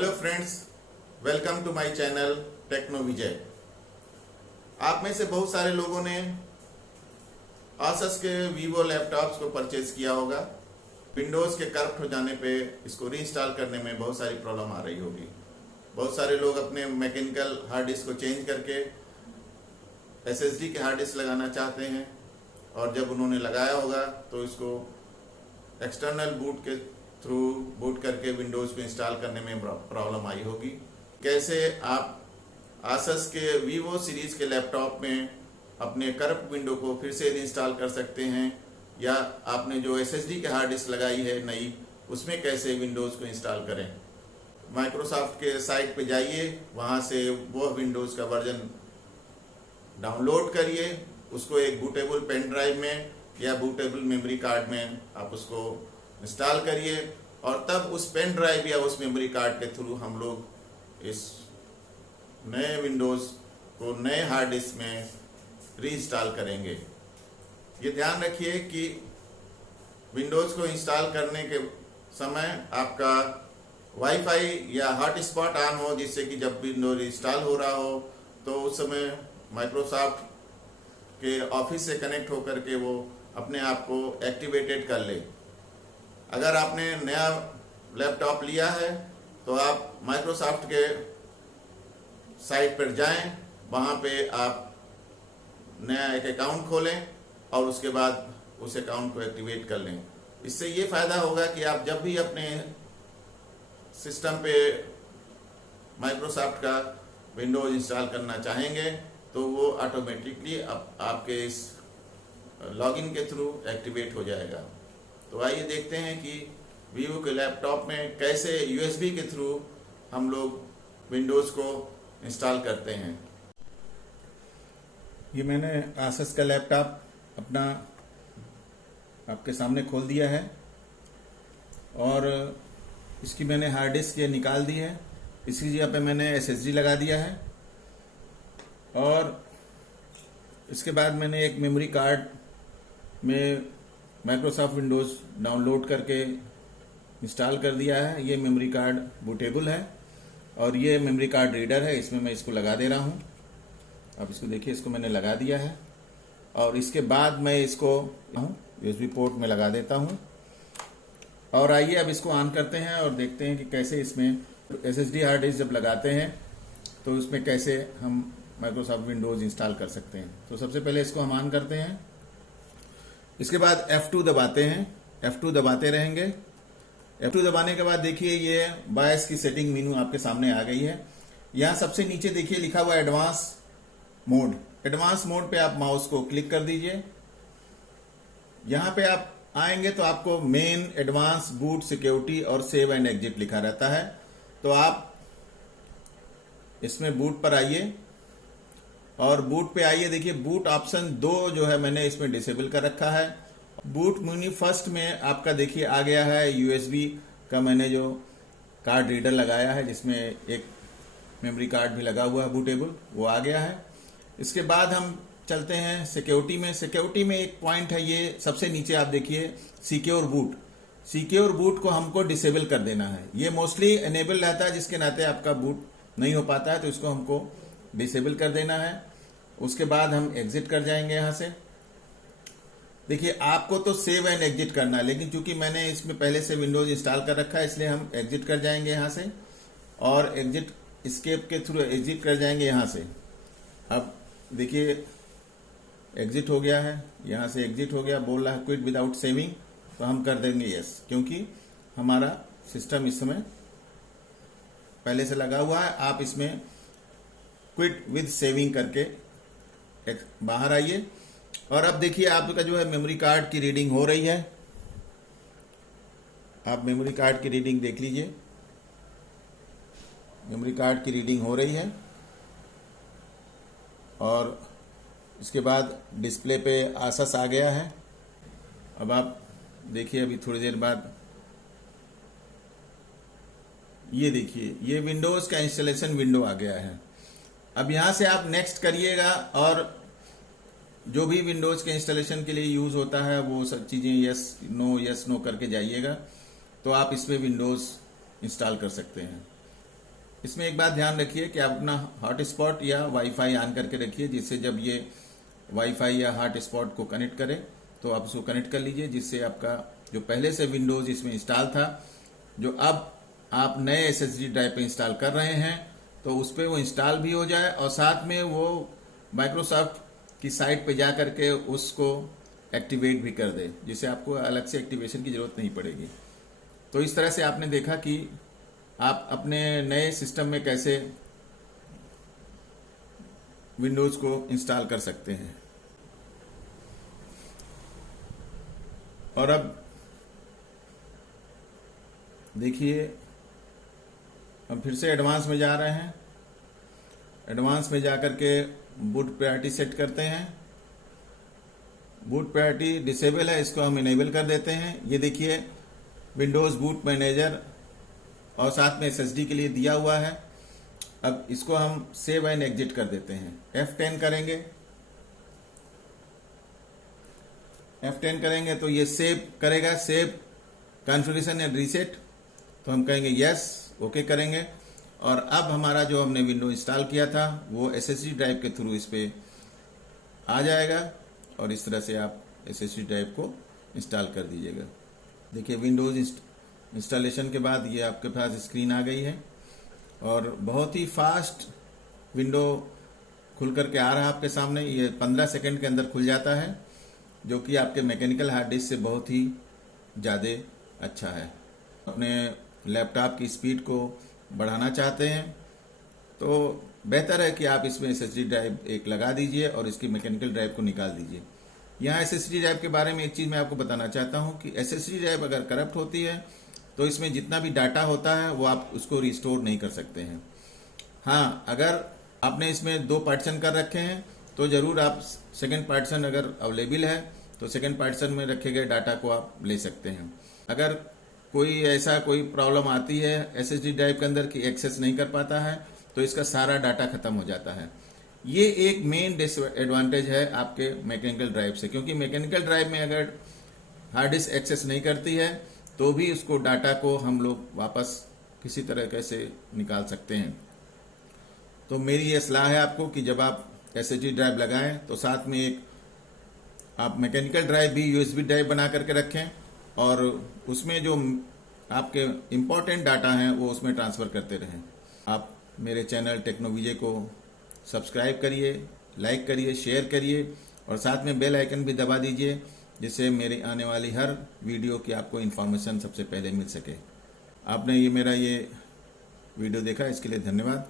Hello friends, welcome to my channel techno Vijay. आप में से बहुत सारे लोगों ने आसस के वीवो लैपटॉप्स को परचेज किया होगा। विंडोज़ के करप्ट हो जाने पे इसको रीइंस्टॉल करने में बहुत सारी प्रॉब्लम आ रही होगी। बहुत सारे लोग अपने मैकेनिकल हार्ड डिस्क को चेंज करके एसएसडी के हार्ड डिस्क लगाना चाहते हैं, और जब उन्होंने लगाया होगा तो इसको एक्सटर्नल बूट के थ्रू बूट करके विंडोज़ को इंस्टॉल करने में प्रॉब्लम आई होगी। कैसे आप आसस के वीवो सीरीज के लैपटॉप में अपने करप्ट विंडो को फिर से इंस्टॉल कर सकते हैं, या आपने जो एसएसडी के हार्ड डिस्क लगाई है नई, उसमें कैसे विंडोज़ को इंस्टॉल करें। माइक्रोसॉफ्ट के साइट पे जाइए, वहाँ से वो विंडोज़ का वर्जन डाउनलोड करिए, उसको एक बूटेबल पेन ड्राइव में या बूटेबल मेमोरी कार्ड में आप उसको इंस्टॉल करिए, और तब उस पेन ड्राइव या उस मेमोरी कार्ड के थ्रू हम लोग इस नए विंडोज़ को नए हार्ड डिस्क में रीइंस्टॉल करेंगे। ये ध्यान रखिए कि विंडोज़ को इंस्टॉल करने के समय आपका वाईफाई या हॉटस्पॉट ऑन हो, जिससे कि जब विंडोज इंस्टॉल हो रहा हो तो उस समय माइक्रोसॉफ्ट के ऑफिस से कनेक्ट होकर के वो अपने आप को एक्टिवेटेड कर ले। अगर आपने नया लैपटॉप लिया है तो आप माइक्रोसॉफ्ट के साइट पर जाएं, वहाँ पे आप नया एक अकाउंट खोलें और उसके बाद उस अकाउंट को एक्टिवेट कर लें। इससे ये फ़ायदा होगा कि आप जब भी अपने सिस्टम पे माइक्रोसॉफ्ट का विंडोज इंस्टॉल करना चाहेंगे तो वो ऑटोमेटिकली आपके इस लॉगिन के थ्रू एक्टिवेट हो जाएगा। तो आइए देखते हैं कि वीवो के लैपटॉप में कैसे यूएसबी के थ्रू हम लोग विंडोज़ को इंस्टॉल करते हैं। ये मैंने आसस का लैपटॉप अपना आपके सामने खोल दिया है और इसकी मैंने हार्ड डिस्क ये निकाल दी है। इसकी जगह पे मैंने एसएसडी लगा दिया है, और इसके बाद मैंने एक मेमोरी कार्ड में माइक्रोसॉफ्ट विंडोज़ डाउनलोड करके इंस्टॉल कर दिया है। ये मेमोरी कार्ड बूटेबल है और ये मेमोरी कार्ड रीडर है। इसमें मैं इसको लगा दे रहा हूँ। अब इसको देखिए, इसको मैंने लगा दिया है और इसके बाद मैं इसको यूएसबी पोर्ट में लगा देता हूँ। और आइए अब इसको ऑन करते हैं और देखते हैं कि कैसे इसमें एसएसडी हार्ड डिस्क जब लगाते हैं तो इसमें कैसे हम माइक्रोसॉफ्ट विंडोज़ इंस्टॉल कर सकते हैं। तो सबसे पहले इसको हम ऑन करते हैं। इसके बाद F2 दबाते हैं। F2 दबाते रहेंगे। F2 दबाने के बाद देखिए ये बायस की सेटिंग मेनू आपके सामने आ गई है। यहाँ सबसे नीचे देखिए लिखा हुआ एडवांस मोड। एडवांस मोड पे आप माउस को क्लिक कर दीजिए। यहाँ पे आप आएंगे तो आपको मेन, एडवांस, बूट, सिक्योरिटी और सेव एंड एग्जिट लिखा रहता है। तो आप इसमें बूट पर आइए और बूट पे आइए। देखिए बूट ऑप्शन 2 जो है मैंने इसमें डिसेबल कर रखा है। बूट मेन्यू फर्स्ट में आपका देखिए आ गया है यूएसबी का मैंने जो कार्ड रीडर लगाया है, जिसमें एक मेमोरी कार्ड भी लगा हुआ है बूटेबल, वो आ गया है। इसके बाद हम चलते हैं सिक्योरिटी में। सिक्योरिटी में एक पॉइंट है, ये सबसे नीचे आप देखिए सिक्योर बूट। सिक्योर बूट को हमको डिसेबल कर देना है। ये मोस्टली एनेबल रहता है, जिसके नाते आपका बूट नहीं हो पाता है, तो इसको हमको डिसेबल कर देना है। उसके बाद हम एग्जिट कर जाएंगे यहाँ से। देखिए आपको तो सेव एंड एग्जिट करना है, लेकिन चूंकि मैंने इसमें पहले से विंडोज इंस्टॉल कर रखा है इसलिए हम एग्जिट कर जाएंगे यहाँ से, और एग्जिट एस्केप के थ्रू एग्जिट कर जाएंगे यहाँ से। अब देखिए एग्जिट हो गया है, यहाँ से एग्जिट हो गया। बोल रहा है क्विट विदाउट सेविंग, तो हम कर देंगे यस, क्योंकि हमारा सिस्टम इस समय पहले से लगा हुआ है। आप इसमें क्विट विद सेविंग करके बाहर आइए, और अब देखिए आपका जो है मेमोरी कार्ड की रीडिंग हो रही है। आप मेमोरी कार्ड की रीडिंग देख लीजिए। मेमोरी कार्ड की रीडिंग हो रही है, और इसके बाद डिस्प्ले पे आसस आ गया है। अब आप देखिए, अभी थोड़ी देर बाद ये देखिए ये विंडोज़ का इंस्टॉलेशन विंडो आ गया है। अब यहाँ से आप नेक्स्ट करिएगा, और जो भी विंडोज़ के इंस्टॉलेशन के लिए यूज़ होता है वो सब चीज़ें यस नो करके जाइएगा, तो आप इसमें विंडोज़ इंस्टॉल कर सकते हैं। इसमें एक बात ध्यान रखिए कि आप अपना हॉटस्पॉट या वाईफाई ऑन करके रखिए, जिससे जब ये वाईफाई या हॉटस्पॉट को कनेक्ट करे तो आप उसको कनेक्ट कर लीजिए, जिससे आपका जो पहले से विंडोज इसमें इंस्टॉल था, जो अब आप नए एसएसडी ड्राइव पे इंस्टॉल कर रहे हैं, तो उस पर वो इंस्टॉल भी हो जाए और साथ में वो माइक्रोसॉफ्ट की साइट पे जा करके उसको एक्टिवेट भी कर दे, जिससे आपको अलग से एक्टिवेशन की जरूरत नहीं पड़ेगी। तो इस तरह से आपने देखा कि आप अपने नए सिस्टम में कैसे विंडोज को इंस्टॉल कर सकते हैं। और अब देखिए, हम फिर से एडवांस में जा रहे हैं। एडवांस में जाकर के बूट प्रायोरिटी सेट करते हैं। बूट प्रायोरिटी डिसेबल है, इसको हम इनेबल कर देते हैं। ये देखिए विंडोज बूट मैनेजर और साथ में एसएसडी के लिए दिया हुआ है। अब इसको हम सेव एंड एग्जिट कर देते हैं। F10 करेंगे। F10 करेंगे तो ये सेव करेगा, सेव कॉन्फ़िगरेशन एंड रीसेट। तो हम कहेंगे यस, ओके करेंगे। और अब हमारा जो हमने विंडो इंस्टॉल किया था वो एसएसडी ड्राइव के थ्रू इस पे आ जाएगा और इस तरह से आप एसएसडी ड्राइव को इंस्टॉल कर दीजिएगा। देखिए विंडोज इंस्टॉलेशन के बाद ये आपके पास स्क्रीन आ गई है और बहुत ही फास्ट विंडो खुल करके आ रहा है आपके सामने। ये 15 सेकंड के अंदर खुल जाता है, जो कि आपके मैकेनिकल हार्ड डिस्क से बहुत ही ज़्यादा अच्छा है। अपने लैपटॉप की स्पीड को बढ़ाना चाहते हैं तो बेहतर है कि आप इसमें एसएसडी ड्राइव एक लगा दीजिए और इसकी मैकेनिकल ड्राइव को निकाल दीजिए। यहाँ एसएसडी ड्राइव के बारे में एक चीज़ मैं आपको बताना चाहता हूँ कि एसएसडी ड्राइव अगर करप्ट होती है तो इसमें जितना भी डाटा होता है वो आप उसको रिस्टोर नहीं कर सकते हैं। हाँ, अगर आपने इसमें 2 पार्टीशन कर रखे हैं तो ज़रूर आप सेकंड पार्टीशन अगर अवेलेबल है तो सेकंड पार्टीशन में रखे गए डाटा को आप ले सकते हैं। अगर कोई प्रॉब्लम आती है एसएसडी ड्राइव के अंदर कि एक्सेस नहीं कर पाता है तो इसका सारा डाटा खत्म हो जाता है। ये एक मेन डिसएडवांटेज है आपके मैकेनिकल ड्राइव से, क्योंकि मैकेनिकल ड्राइव में अगर हार्ड डिस्क एक्सेस नहीं करती है तो भी उसको डाटा को हम लोग वापस किसी तरह से निकाल सकते हैं। तो मेरी ये सलाह है आपको कि जब आप एसएसडी ड्राइव लगाएं तो साथ में एक आप मैकेनिकल ड्राइव भी यूएसबी ड्राइव बना करके रखें और उसमें जो आपके इम्पोर्टेंट डाटा हैं वो उसमें ट्रांसफ़र करते रहें। आप मेरे चैनल टेक्नो विजय को सब्सक्राइब करिए, लाइक करिए, शेयर करिए और साथ में बेल आइकन भी दबा दीजिए, जिससे मेरी आने वाली हर वीडियो की आपको इन्फॉर्मेशन सबसे पहले मिल सके। आपने मेरा ये वीडियो देखा, इसके लिए धन्यवाद।